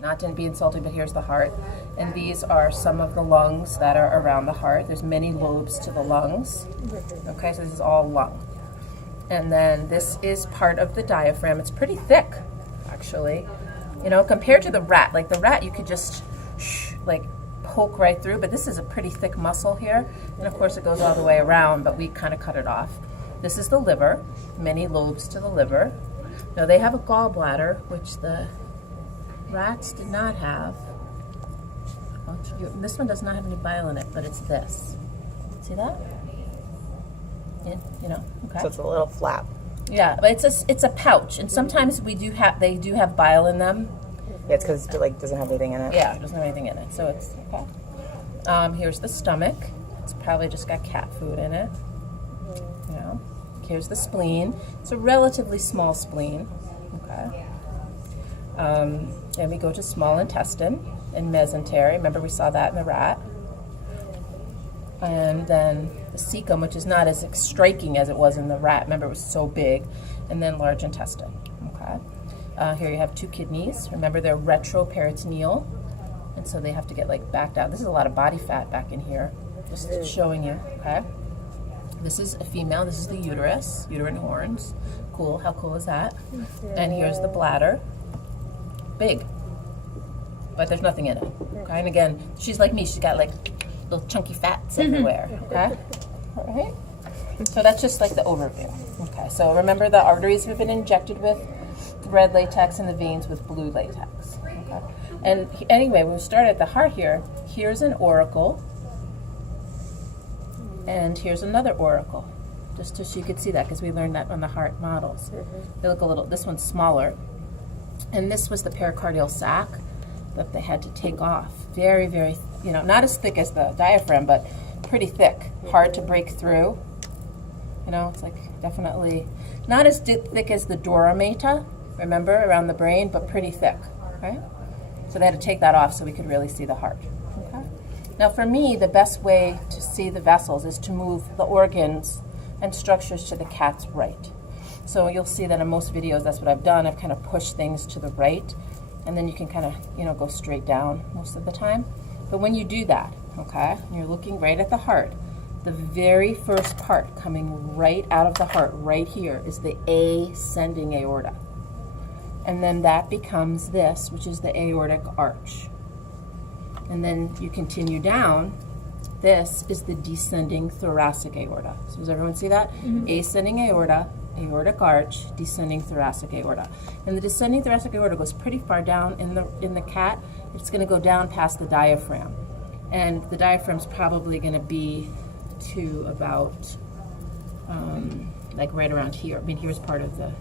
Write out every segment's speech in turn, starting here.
Not to be insulting, but here's the heart. And these are some of the lungs that are around the heart. There's many lobes to the lungs. Okay, so this is all lung. And then this is part of the diaphragm. It's pretty thick, actually. You know, compared to the rat. Like the rat, you could just like poke right through, but this is a pretty thick muscle here. And of course it goes all the way around, but we kind of cut it off. This is the liver, many lobes to the liver. Now they have a gallbladder, which the rats did not have. This one does not have any bile in it, but it's this. See that? Yeah, you know, okay. So it's a little flap. Yeah, but it's a pouch, and sometimes they do have bile in them. Yeah, it's because it like doesn't have anything in it. Yeah, it doesn't have anything in it, so it's okay. Here's the stomach. It's probably just got cat food in it. You know. Here's the spleen. It's a relatively small spleen. Okay. Then we go to small intestine and mesentery. Remember we saw that in the rat. And then the cecum, which is not as striking as it was in the rat. Remember, it was so big. And then large intestine. Okay. Here you have two kidneys. Remember, they're retroperitoneal, and so they have to get like backed out. This is a lot of body fat back in here. Just showing you. Okay. This is a female. This is the uterus, uterine horns. Cool. How cool is that? And here's the bladder. Big, but there's nothing in it. Okay. And again, she's like me. She's got like little chunky fats everywhere, okay? All right. So that's just like the overview. Okay, so remember the arteries have been injected with red latex and the veins with blue latex. Okay. And anyway, when we start at the heart here, here's an auricle, and here's another auricle, just so you could see that, because we learned that on the heart models. They look a little, this one's smaller, and this was the pericardial sac that they had to take off. Very, very, you know, not as thick as the diaphragm, but pretty thick, hard to break through. You know, it's like definitely not as thick as the dura mater, remember, around the brain, but pretty thick, right? So they had to take that off so we could really see the heart. Okay. Now for me, the best way to see the vessels is to move the organs and structures to the cat's right. So you'll see that in most videos, that's what I've done. I've kind of pushed things to the right, and then you can kind of, you know, go straight down most of the time. But when you do that, okay, and you're looking right at the heart, the very first part coming right out of the heart, right here, is the ascending aorta. And then that becomes this, which is the aortic arch. And then you continue down, this is the descending thoracic aorta. So does everyone see that? Ascending aorta, aortic arch, descending thoracic aorta. And the descending thoracic aorta goes pretty far down in the cat. It's going to go down past the diaphragm. And the diaphragm's probably going to be to about, like right around here. I mean, here's part of the,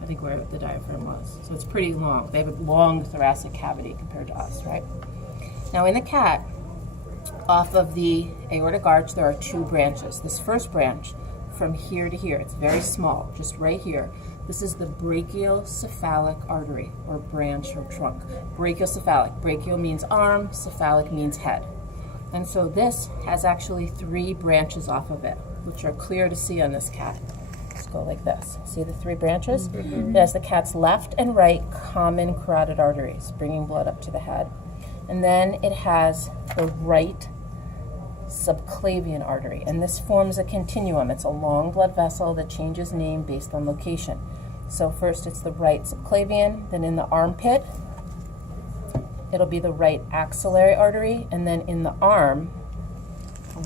I think where the diaphragm was. So it's pretty long. They have a long thoracic cavity compared to us, right? Now in the cat, off of the aortic arch, there are two branches. This first branch, from here to here, it's very small, just right here. This is the brachiocephalic artery, or branch or trunk. Brachiocephalic. Brachial means arm, cephalic means head. And so this has actually 3 branches off of it, which are clear to see on this cat. Let's go like this. See the 3 branches? It has the cat's left and right common carotid arteries, bringing blood up to the head. And then it has the right subclavian artery, and this forms a continuum. It's a long blood vessel that changes name based on location. So first it's the right subclavian, then in the armpit, it'll be the right axillary artery, and then in the arm,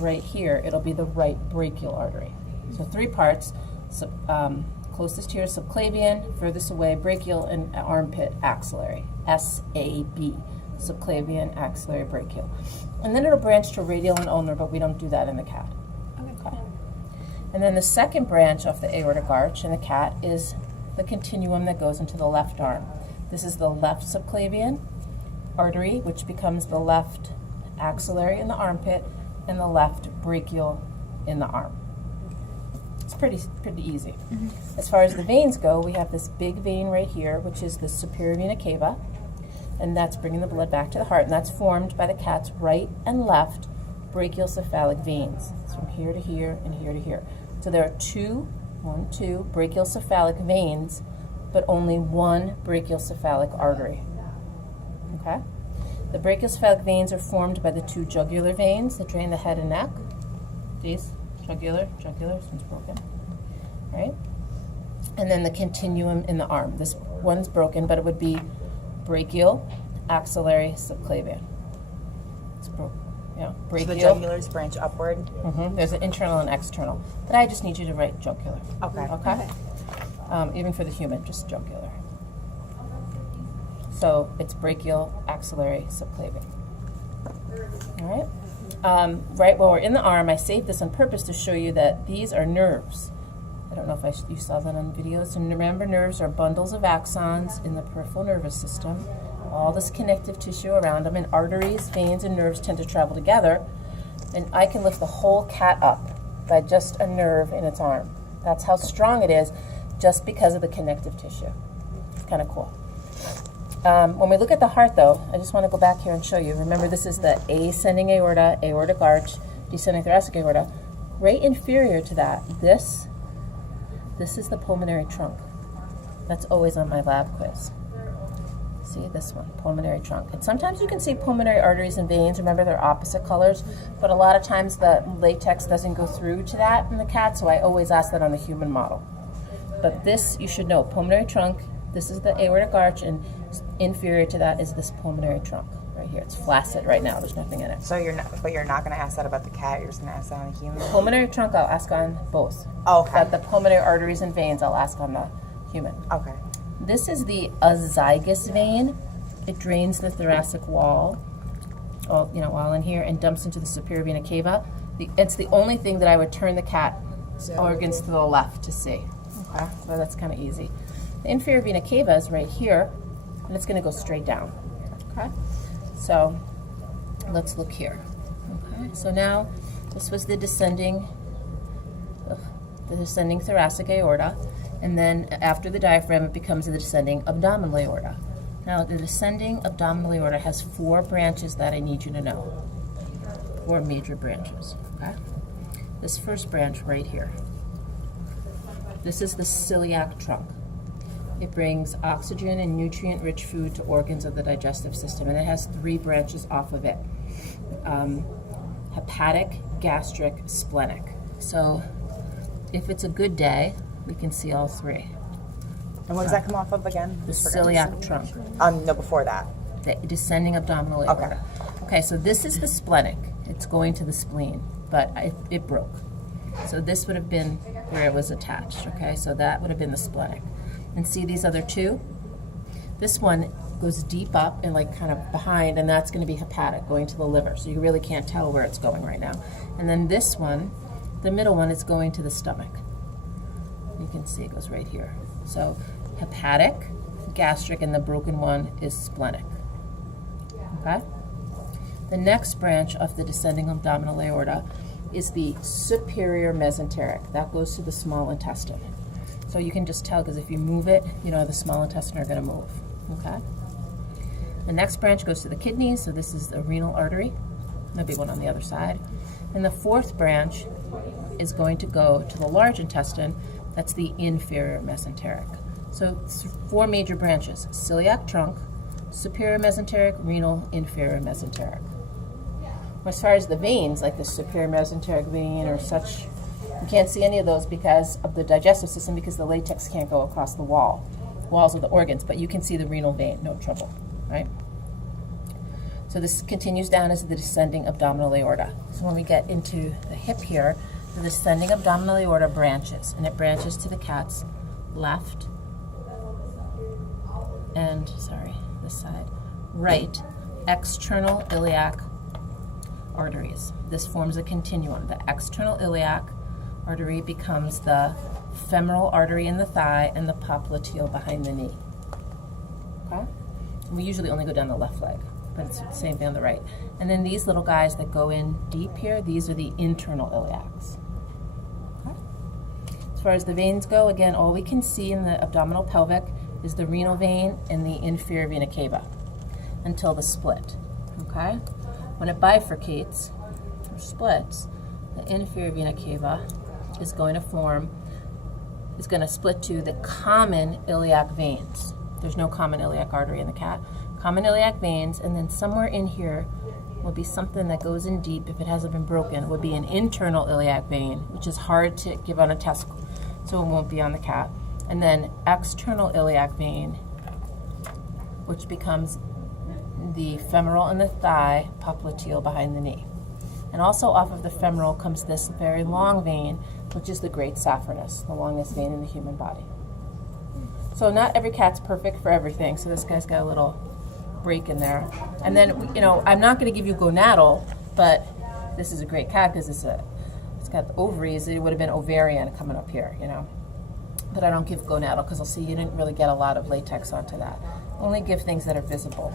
right here, it'll be the right brachial artery. So 3 parts, closest here subclavian, furthest away brachial, and armpit axillary, SAB. Subclavian, axillary, brachial. And then it'll branch to radial and ulnar, but we don't do that in the cat. Okay. And then the second branch of the aortic arch in the cat is the continuum that goes into the left arm. This is the left subclavian artery, which becomes the left axillary in the armpit and the left brachial in the arm. It's pretty easy. As far as the veins go, we have this big vein right here, which is the superior vena cava, and that's bringing the blood back to the heart, and that's formed by the cat's right and left brachiocephalic veins. It's from here to here and here to here. So there are two brachiocephalic veins, but only one brachiocephalic artery. Okay? The brachiocephalic veins are formed by the two jugular veins that drain the head and neck. These, jugular, this one's broken, right? And then the continuum in the arm. This one's broken, but it would be brachial, axillary, subclavian. It's broken. Yeah, So the brachial. jugulars branch upward. There's an internal and external. But I just need you to write jugular. Okay. Okay? Even for the human, just jugular. So it's brachial, axillary, subclavian. All right? Right while we're in the arm, I saved this on purpose to show you that these are nerves. I don't know if you saw that on videos. And remember, nerves are bundles of axons in the peripheral nervous system. All this connective tissue around them, and arteries, veins, and nerves tend to travel together. And I can lift the whole cat up by just a nerve in its arm. That's how strong it is, just because of the connective tissue. It's kind of cool. When we look at the heart, though, I just want to go back here and show you. Remember, this is the ascending aorta, aortic arch, descending thoracic aorta. Right inferior to that, this is the pulmonary trunk. That's always on my lab quiz. See this one, pulmonary trunk. And sometimes you can see pulmonary arteries and veins. Remember, they're opposite colors, but a lot of times the latex doesn't go through to that in the cat, so I always ask that on the human model. But this, you should know, pulmonary trunk, this is the aortic arch, and inferior to that is this pulmonary trunk right here. It's flaccid right now, there's nothing in it. So you're not going to ask that about the cat. You're just going to ask that on the human. Pulmonary trunk, I'll ask on both. Okay. But the pulmonary arteries and veins, I'll ask on the human. Okay. This is the azygous vein. It drains the thoracic wall, all in here, and dumps into the superior vena cava. It's the only thing that I would turn the cat organs to the left to see. Okay, so that's kind of easy. The inferior vena cava is right here, and it's going to go straight down. Okay, so let's look here. Okay, so now this was the descending thoracic aorta. And then after the diaphragm, it becomes the descending abdominal aorta. Now, the descending abdominal aorta has 4 branches that I need you to know. 4 major branches, okay? This first branch right here. This is the celiac trunk. It brings oxygen and nutrient-rich food to organs of the digestive system, and it has 3 branches off of it. Hepatic, gastric, splenic. So, if it's a good day, we can see all 3. And what does that come off of again? The celiac trunk, No, before that. the descending abdominal aorta. Okay, so this is the splenic. It's going to the spleen, but it broke. So this would have been where it was attached, okay? So that would have been the splenic. And see these other 2? This one goes deep up and like kind of behind, and that's going to be hepatic, going to the liver. So you really can't tell where it's going right now. And then this one, the middle one, is going to the stomach. You can see it goes right here. So hepatic, gastric, and the broken one is splenic. Okay? The next branch of the descending abdominal aorta is the superior mesenteric. That goes to the small intestine. So you can just tell because if you move it, the small intestine are going to move. Okay? The next branch goes to the kidneys, so this is the renal artery. There'll be one on the other side. And the 4th branch is going to go to the large intestine. That's the inferior mesenteric. So it's 4 major branches: celiac trunk, superior mesenteric, renal, inferior mesenteric. As far as the veins, like the superior mesenteric vein or such, you can't see any of those because of the digestive system, because the latex can't go across the walls of the organs, but you can see the renal vein, no trouble, right? So this continues down as the descending abdominal aorta. So when we get into the hip here, the descending abdominal aorta branches, and it branches to the cat's left and, this side, right external iliac arteries. This forms a continuum. The external iliac artery becomes the femoral artery in the thigh and the popliteal behind the knee. Okay? We usually only go down the left leg, but it's the same thing on the right. And then these little guys that go in deep here, these are the internal iliacs. Okay? As far as the veins go, again, all we can see in the abdominal pelvic is the renal vein and the inferior vena cava until the split. Okay? When it bifurcates or splits, the inferior vena cava is going to split to the common iliac veins. There's no common iliac artery in the cat. common iliac veins, and then somewhere in here will be something that goes in deep. If it hasn't been broken, will be an internal iliac vein, which is hard to give on a test, so it won't be on the cat. And then external iliac vein, which becomes the femoral and the thigh popliteal behind the knee. And also off of the femoral comes this very long vein, which is the great saphenous, the longest vein in the human body. So not every cat's perfect for everything. So this guy's got a little break in there. And then, you know, I'm not going to give you gonadal, but this is a great cat because it's got the ovaries. It would have been ovarian coming up here, you know. But I don't give gonadal because I'll see you didn't really get a lot of latex onto that. Only give things that are visible.